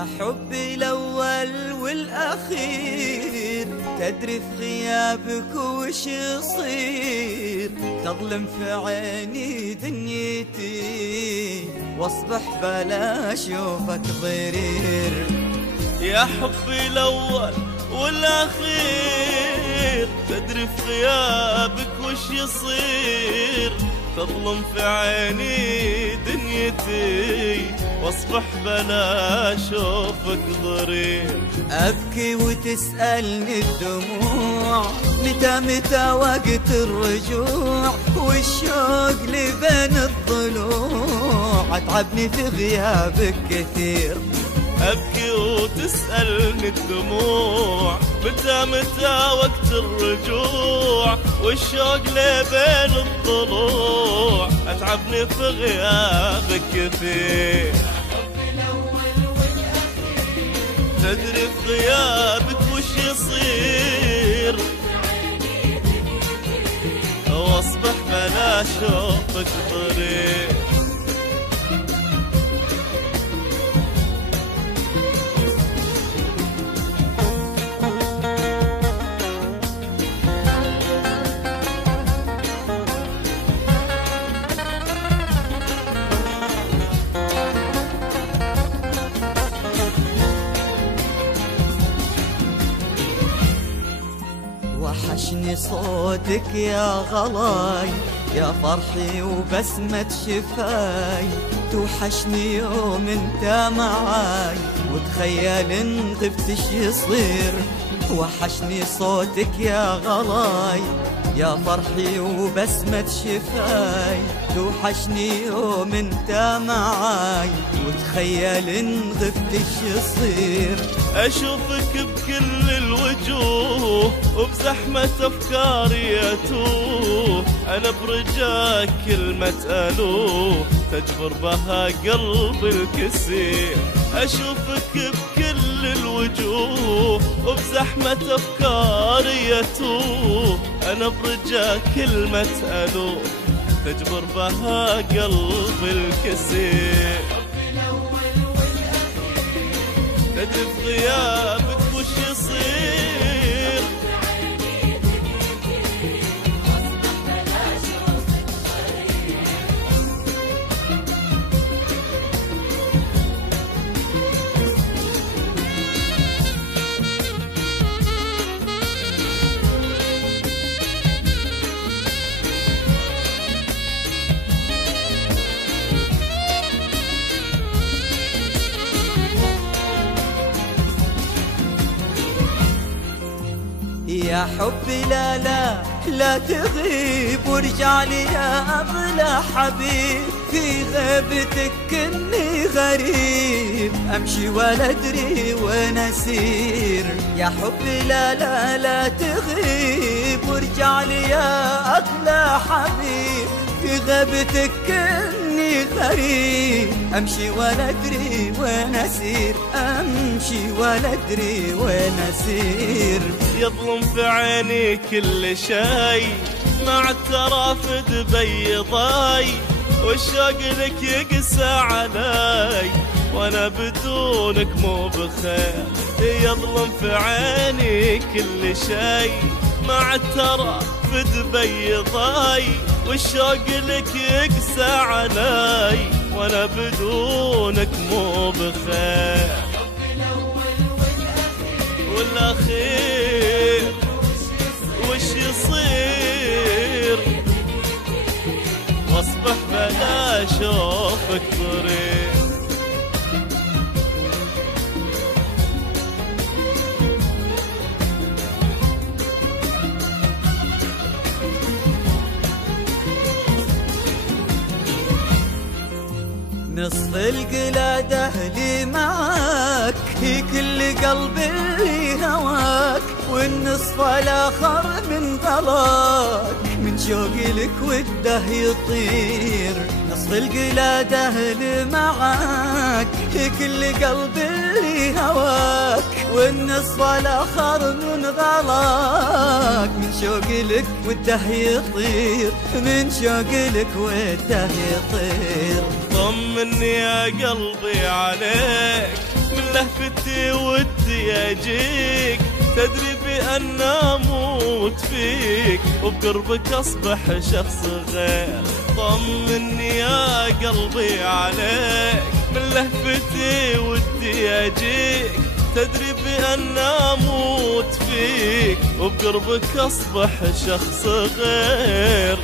يا حبي الأول والأخير، تدري في غيابك وش يصير، تظلم في عيني دنيتي واصبح بلا اشوفك ضرير. يا حبي الأول والأخير، تدري في غيابك وش يصير، تظلم في عيني دنيتي واصبح بلا اشوفك ضرير. ابكي وتسألني الدموع متى وقت الرجوع، والشوق اللي بين الضلوع اتعبني في غيابك كثير. أبكي وتسألني الدموع متى وقت الرجوع، والشوق لي بين الضلوع أتعبني في غيابك كثير. تدري في غيابك وش يصير، واصبح بلا شوفك ضرير. وحشني صوتك يا غلاي، يا فرحي وبسمة شفاي، توحشني يوم انت معاي، وتخيل ان غبت ايش يصير. وحشني صوتك يا غلاي، يا فرحي وبسمة شفاي، توحشني يوم انت معاي، وتخيل ان غبت ايش يصير. أشوفك بكل الوجوه وبزحمة أفكاري أتوه، أنا برجاك كلمة ألوه تجبر بها قلبي الكسير. أشوفك بكل الوجوه وبزحمة أفكاري أتوه، أنا برجاك كلمة ألوه تجبر بها قلبي الكسير. تدري في غيابك وش يصير، يا حبي لا تغيب، وارجع لي يا أغلى حبيب، في غيبتك كني غريب، أمشي ولا أدري وين أسير. يا حبي لا تغيب، وارجع لي يا أغلى حبيب، في غيبتك كني غريب، أمشي ولا أدري وين أسير، أمشي ولا أدري وين أسير. يظلم في عيني كل شي، مع الترافد بيضاي، والشوق لك يقسى علي، وانا بدونك مو بخير. يظلم في عيني كل شي، مع الترافد بيضاي، والشوق لك يقسى علي، وانا بدونك مو بخير. والأخير وش يصير، واصبح بلا شوفك ضرير. نصف القلادة اللي معاك، هي كل قلبي اللي هواك، والنصف الآخر من غلاك، من شوقي لك وده يطير. نصف القلادة اللي معاك، هي كل قلبي اللي هواك، والنصف الآخر من غلاك، من شوقي لك وده يطير، من شوقي لك وده يطير. طمني يا قلبي عليك، من لهفتي ودي اجيك، تدري بأن اموت فيك وبقربك اصبح شخص غير. طمني يا قلبي عليك، من لهفتي ودي اجيك، تدري بأن اموت فيك وبقربك اصبح شخص غير.